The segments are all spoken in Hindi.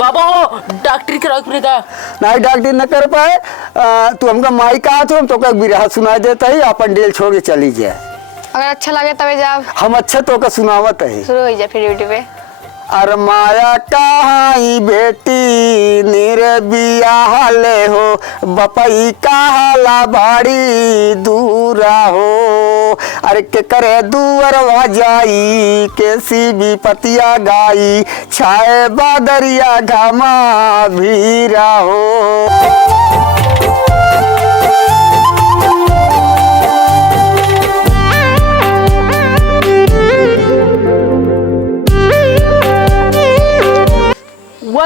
बाबा हो डॉक्टर करा पड़ेगा। नहीं डॉक्टर न कर पाए तू हमका माई कहा तो हम तो का बिरहा सुना देता ही अपन डेल छोड़ के चली जाए। अगर अच्छा लगे तबे जाओ। हम अच्छा तो का सुनावत है। शुरू हो जाए फिर ड्यूटी पे। अरे माया कहाई बेटी निर्बिया हाले हो बपई कहाला बाड़ी दूरा हो। अरे के करे दुअरवा जाई कैसी भी पतिया गाई छाए बादरिया घामा भीरा हो।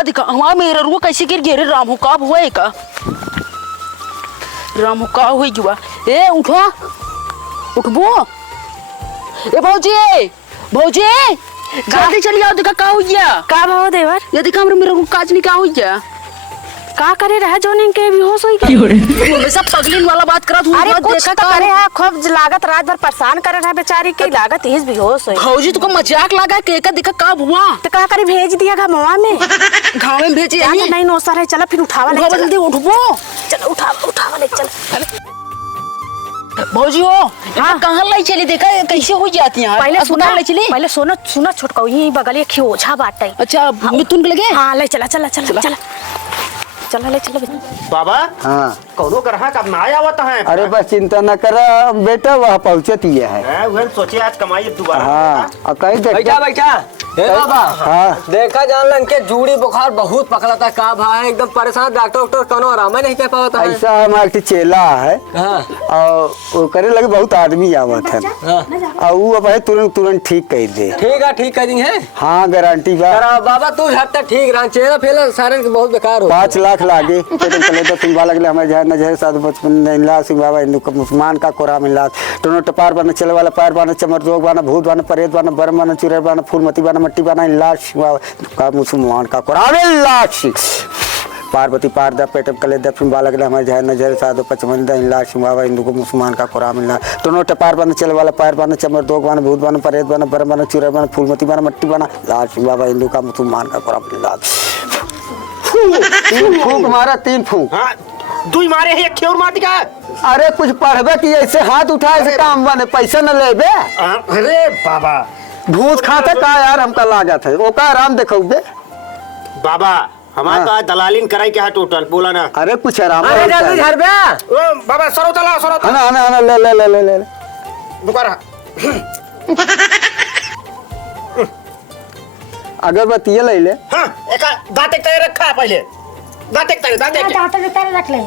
दिखा हमारा मेरा रुआ कैसे गिर गया रे रामू का हुआ है का रामू का हुई जुआ ए उठा उठबो ए भौजी भौजी जल्दी चली आओ दिखा का हुआ का भाव देवर ये दिखा हमरे मेरा को काज नहीं का हुआ का करे रहा जो ने के बेहोश होई हमेशा पगलिन वाला बात करत हूं। अरे कुछ तो करे है खूब लागत रात भर परेशान करे रहा बेचारी के लागत इस बेहोश होई। भौजी तुको मजाक लगा के का दिखा का हुआ तो का करे भेज दिया घमवा में गांव में भेजे नहीं नहीं नो सर है चल फिर उठावा ले चल जल्दी उठबो चल उठावा ले चल। भौजी हो हां कहां लाई चली देखा कैसे हो जाती है पहले सुना ले चली पहले सुना छोटका यही बगल ये खियोछा बाटे। अच्छा मिथुन के लगे हां ले चला चला चला चला चला ले चलो बाबा। हाँ कौनो ग्राहक अब ना आवत है। अरे बस चिंता न करा बेटा वह पहुँचत ही है। वह सोचे आज कमाई दोबारा। हाँ और कहीं बैठा बैठा बाबा हाँ देखा जान लन के जूड़ी बुखार बहुत पकड़ा था का भाई एकदम परेशान डॉक्टर कौनो आराम नहीं कर पाता है। ऐसा हमारे चेला है और वो करे लगे बहुत आदमी आवत है और वो अब है तुरंत ठीक कर दे। ठीक कर दी है। हाँ गारंटी बाबा तू हद तक ठीक रहा चेहरा फेल सारे बहुत बेकार हो 5 लाख लागे तो सिंह लगले हमारे जहर न जहर साधु बचपन इलाज सिंह बाबा हिंदू मुसलमान का कोराम इलाज टोनो टपार बना चले वाला पैर बना चमर जोग बना भूत बना परेत बना बरम बना चुरे बना फूलमती बना मट्टी बना इलाज का मुसलमान का कोराम इलाज पार्वती पार दा पेटम कले दा फिर बालक ले हमारे जहर न जहर साधु बचपन दा इलाज सिंह बाबा हिंदू को मुसलमान का कोराम इलाज टोनो टपार बना चले वाला पैर बना चमर जोग बना भूत बना परेत बना बरम बना चुरे बना फूलमती बना मट्टी बना इलाज सिंह बाबा हिंदू का मुसलमान का कोराम इलाज। 3 फूंक मारा 3 फूंक। हाँ दुई मारे है एक खेर मार दिया। अरे कुछ पढ़बे कि ऐसे हाथ उठाए से काम बने पैसा न लेबे। अरे बाबा भूत खाता का यार हमका लागत है ओका आराम देखोगे बाबा हमारे का दलालिन कराई क्या टोटल बोला ना। अरे कुछ आराम अरे जल्दी घर पे ओ बाबा सरो तला सरो ना ले दुकारा अगरबत्ती ले ले। हाँ एक दांत एक रखा पहले दांत एक रख ले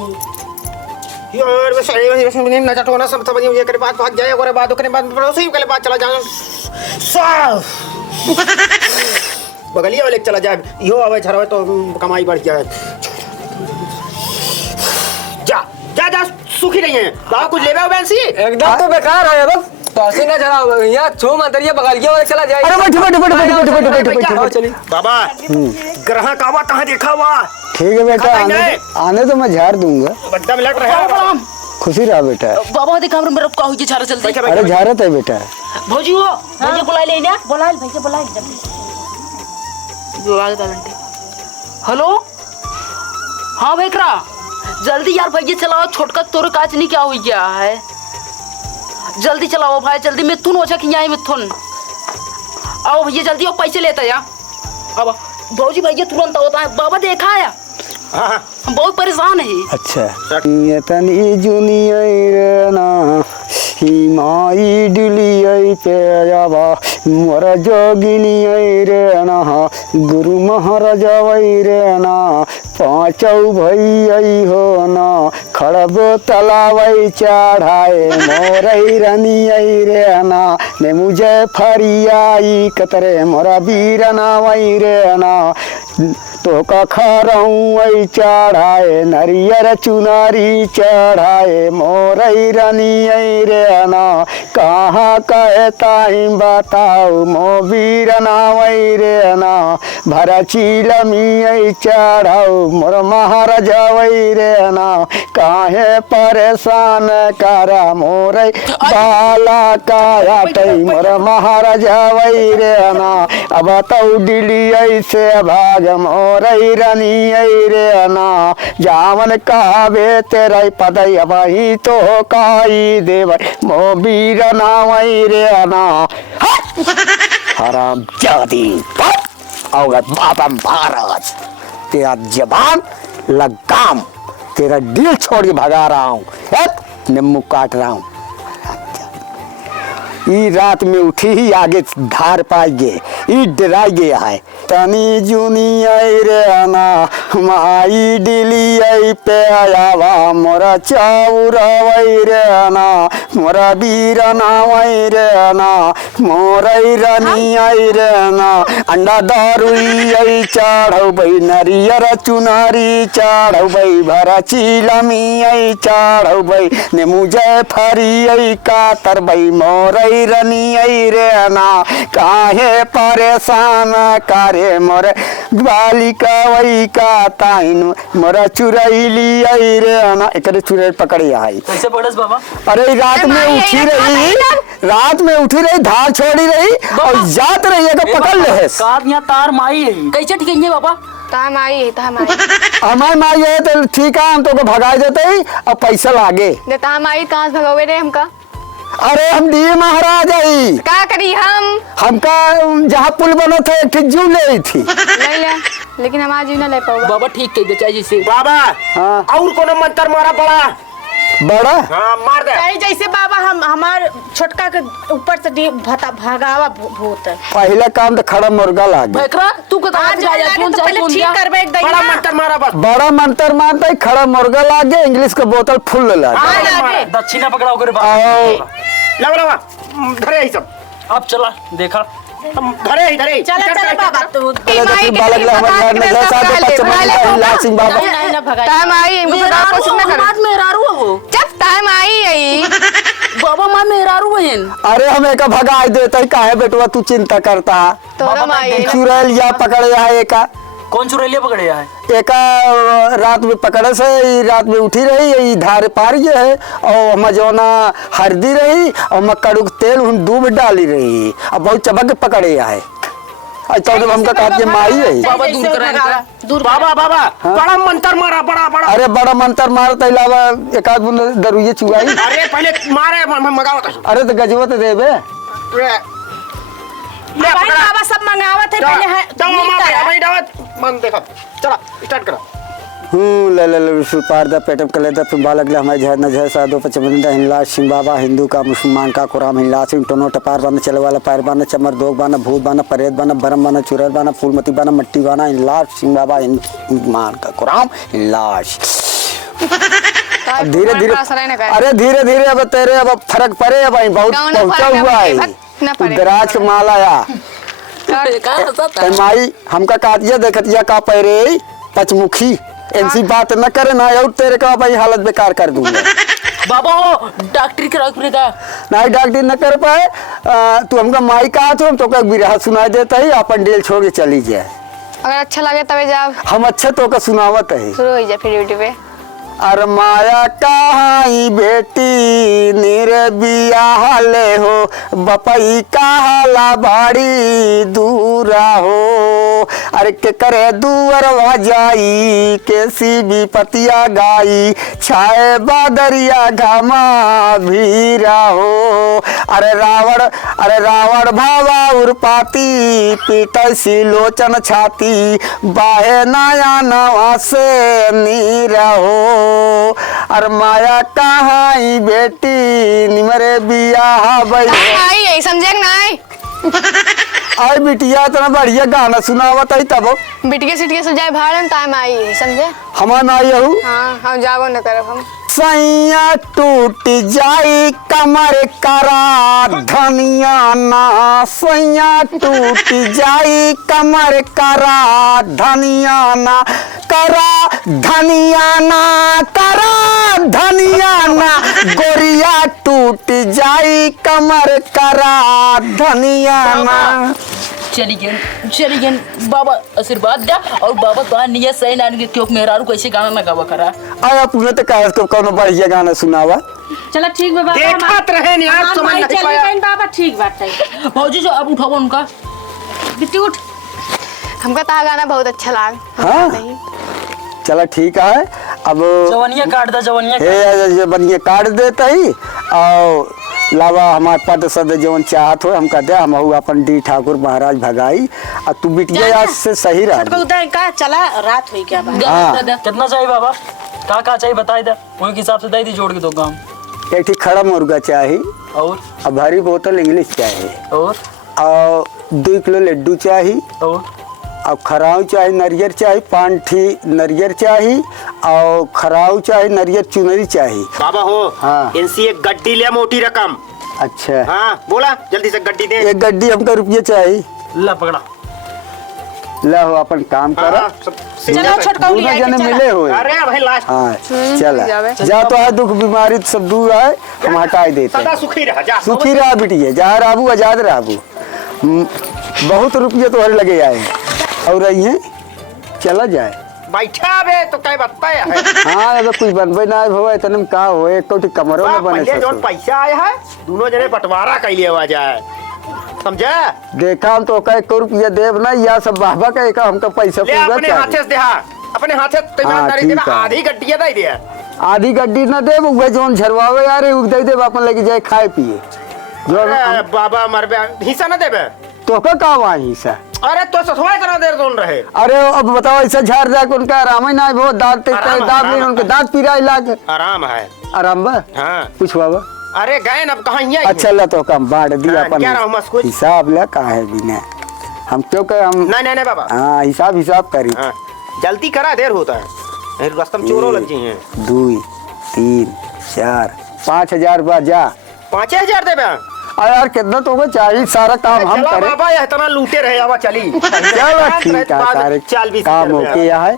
यार बस नहीं ना टोना सब तब ये करे बात भाग जाए और बात करने बाद पड़ोसी के बाद चला जाए साफ बगलिया वाले चला जाए यो आवे झरवे तो कमाई बढ़ जाए। जा जा जा सुखी नहीं है बाबा कुछ लेवे बैंसी एकदम तो बेकार है बस तोसी ना जरा यहां छो मंतरिया बगलिया वाले चला जाए। अरे बैठ चली बाबा ग्राहक आवा कहां देखा हुआ। ठीक है बेटा आने तो मैं झाड़ दूंगा बड्डा में लग रहा है। खुशी रहा बेटा। बाबा दिखा हमरे मेरा का हुई झारा जल्दी। अरे झारत है बेटा। भौजी हो भैया बुला ले ना बुला भैया बुला जल्दी हेलो हाँ भैकरा जल्दी यार भैया चलाओ छोटका तोरे काज नहीं क्या हुई गया है जल्दी चलाओ भाई जल्दी मिथुन हो जा कि यहाँ मिथुन आओ भैया जल्दी आओ पैसे लेता या अब भौजी भैया तुरंत होता है बाबा देखा है हम बहुत परेशान है। अच्छा ये तनी जुनियर ना ही माई डिलियै पे आवा मोर जोगिनी रे ना गुरु महाराजा वै रे ना पांचौ भई हो ना खड़ब तलावै चढ़ाए मोरई रनी रे ना ने मुझे फरियाई कतरे मोरा बीरना वै रे ना तो का खरऊ चढ़ाए नरियर चुनारी चढ़ाए मोरई रनी रे ना कहाँ कहता बताओ मो बीरना वै रे ना भरा चीलमी चढ़ाओ मोर महाराजा वै रे ना काहे परेशान करा मोरई बाला काटई मोर महाराजा वै रे ना अब तो दिल्ली से भाग मोरई रनी रे ना जावन कावे तेरा पदई वही तो काई देव मो वीर नावई रे ना हराम जादी और बाबा महाराज तेरा जबान लगाम तेरा दिल छोड़ के भगा रहा हूँ निम्बू काट रहा हूँ ई रात में उठी ही आगे धार पाएगे ई डराई गया है तनी जुनी आई रे आना माई डिली आई पे आयावा मोरा चाउर वही रे आना मोरा बीर नावई रे आना मोरई रानी आई रे आना अंडा दारुई आई चाढ़ो भाई नरियर चुनारी चाढ़ो भाई भरा चिलमी आई चाढ़ो भाई ने मुझे फरी आई कातर भाई मोरई रनी आई रे ना काहे परेशान करे मोरे बालिका वही का ताइन मोरा चुरैली आई रे ना एकरे चुरैल पकड़ी आई कैसे पड़स बाबा? अरे रात में उठी रही धार छोड़ी रही और जात रही है तो पकड़ ले काद यहाँ तार माई है। कैसे ठीक है बाबा? ताम आई ताम आई हमारे माई है तो ठीक है हम तो भगाई देते ही और पैसा लागे दे ताम आई कहाँ से भगवे रे हमका? अरे हम दिए महाराज आई का करी हमका जहाँ पुल बना था एक जू ले थी ले ले लेकिन हम आज ना ले पाऊंगा। बाबा ठीक कह दे चाहिए से बाबा हाँ और कोनो मंत्र मारा बड़ा बड़ा हाँ मार दे चाहे जैसे बाबा हम हमार छोटका के ऊपर से भगावा भूत है। पहला काम तो खड़ा मुर्गा लागे भैकरा तू के आज लागे तो पहले ठीक करबे एक बड़ा दैया मंत्र मारा बस बड़ा मंत्र मारता है खड़ा मुर्गा लागे इंग्लिश का बोतल फुल लागे हाँ लागे दक्षिणा पकड़ाओ करे आओ लगा धरे ही सब अब चला देखा धरे ही चला चला बाबा तू बालक ला हमारे घर में जैसा तो पचमन लाल सिंह बाबा नहीं ना भगाई ताम आई इनको तो कुछ ना कर मेहरारू हो जब ताम आई बाबा माँ मेहरारू बहन अरे हमें का भगाई देता है काहे बेटवा तू चिंता करता तोरा माई चुड़ैल या पकड़े है एका कौन चुरैलिया पकड़े है? एका रात में पकड़े से ई रात में उठी रही ई धार पार ये है और हम जौना हरदी रही और मैं कड़ुक तेल उन दूब डाली रही और बहुत चबक पकड़े है तो हमका कहा माई है बाबा दूर करा दूर बाबा बाबा बड़ा मंत्र मारा बड़ा बड़ा अरे बड़ा मंत्र मारता अलावा एक आध बूंद दरुये चुगाई अरे पहले मारे मगाओ अरे तो गजवा तो देबे भाई बाबा सब मंगावत है पहले है भाई दावत मन देखा चला स्टार्ट करो ले सुपारदा पेटम कलेदा फिर बालक ले हमारे जहर न जहर साधो पचमनिंदा हिंला सिंह बाबा हिंदू का मुसलमान का कुराम हिंला सिंह टोनो टपार बाना चले वाला पैर बाना चमर दोग बाना भूत बाना परेत बाना बरम बाना चुरैल बाना फूलमती बाना मट्टी बाना हिंला सिंह बाबा हिंदुमान का कुराम हिंला धीरे धीरे अरे धीरे धीरे अब तेरे अब फर्क पड़े अब बहुत पहुंचा हुआ है दराज के माल आया माई हमका कातिया देखतिया का पैरे पचमुखी ऐसी बात न करे ना और तेरे का भाई हालत बेकार कर दूंगा बाबा हो डॉक्टर करा करेगा नहीं डॉक्टर न कर पाए तू हमका माई कहा तो हम तो का बिरहा सुनाई देता ही अपन डेल छोड़ के चली जाए अगर अच्छा लगे तबे जाओ हम अच्छा तो का सुनावत है शुरू हो जाए फिर यूट्यूब पे अर माया कहाई बेटी निरे बिया ले हो बपई कहाला बाड़ी दूरा हो अरे के करे दुअरवा जाई केसी भी पतिया गाई छाए बादरिया घामा भीरा हो अरे रावण भावा उर्पाती पीटै सी लोचन छाती बाहे नया नवा से नीरा हो अरे माया कहाई बेटी निमरे बिया भाई आई यही समझे कि नहीं आई बिटिया इतना बढ़िया गाना सुनावत है तब बिटिया सिटिया सुजाए भाड़न टाइम आई समझे हमार ना यहू हाँ हम जाबो न करब हम सैया टूट जाई कमर करा धनिया ना सैया टूट जाई कमर करा धनिया ना करा धनिया ना करा धनिया ना गोरिया टूट जाई कमर करा धनिया ना चली गए बाबा आशीर्वाद दे और बाबा तो नियत सही ना क्यों मेहरारू कैसे गाना ना गावा करा आया पुणे तो कहे को कोनो बढ़िया गाना सुनावा चला ठीक बा बाबा देखत रहे नहीं आज समझ नहीं पाया बाबा ठीक बात है भौजी जो अब उठाओ उनका बिट्टी उठ हमको तो गाना बहुत अच्छा लगा। हाँ? चला ठीक है। अब जवनिया काट दे, जवनिया हे बनिए काट देते ही और लावा हमारे पद सद जवन चाहत हो हम दे हम अपन डी ठाकुर महाराज भगाई और तू बिटिया आज से सही रहा। छोटका उधर का चला रात हुई क्या बात। हाँ। कितना चाहिए बाबा? का चाहिए बताई दे, वही हिसाब से दे दी जोड़ के दो काम। एक ठीक खड़ा मुर्गा चाहिए और भरी बोतल इंग्लिश चाहिए और 2 किलो लड्डू चाहिए और और खराव चाहिए नारियल चाहिए 5 नारियल चाहिए और खराव चाहिए नारियल चुनरी चाहिए। बाबा हो हाँ। इनसे एक गड्डी ले मोटी रकम। अच्छा हाँ बोला जल्दी से गड्डी दे। एक गड्डी हमको रुपये चाहिए। ला पकड़ा। ला हो अपन काम करो। हाँ, चलो छोटका दोनों जने मिले हुए। अरे भाई लास्ट हाँ चला जा तो है दुख बीमारी सब दूर है हम हटाई देते सदा हैं। सुखी रह जा। सुखी रहा बिटिया जहाँ राबू आजाद राबू। बहुत रुपये तो लगे आए और रही चला जाए। बैठा बे तो क्या बताया है। हाँ अगर कुछ बनबे ना हो इतने में का हो एक कोटी कमरों में बने पहले जो पैसा आया है दोनों जने बंटवारा कर लिया जाए समझे। देखा हम तो कह 1 रुपया देव ना या सब बाबा का एक हमका पैसा ले पूरा अपने हाथे चाहिए। से देहा अपने हाथे ईमानदारी ठीक देना है। आधी गड्डिया दे दिया। आधी गड्डी ना दे वह जोन झरवावे यार उ दे दे अपन लगी जाए खाए पिए जो अरे बाबा मरबे हिस्सा न देबे तो का वहाँ हिस्सा। अरे तो सथवा इतना देर जोन रहे। अरे अब बताओ ऐसा झाड़ जाके उनका आराम ही ना बहुत दांत आराम उनके दांत पीरा इलाज आराम है। आराम बा हाँ कुछ बाबा। अरे गए अब कहाँ ही अच्छा ला तो कम बांट दिया हाँ, क्या रहा हूँ, मस्त कुछ? हिसाब ला का है बिना हम क्यों कहे हम नहीं बाबा। हाँ हिसाब करी। हाँ जल्दी करा देर होता है नहीं रास्ते में चोरों लग जाए। 2 3 4 5,000 बा जा। 5,000 देबे। अरे यार कितना तो चाहिए सारा काम हम चला करें। बाबा इतना लूटे रहे अब चली। चलो ठीक है सारे चल भी काम हो गया है।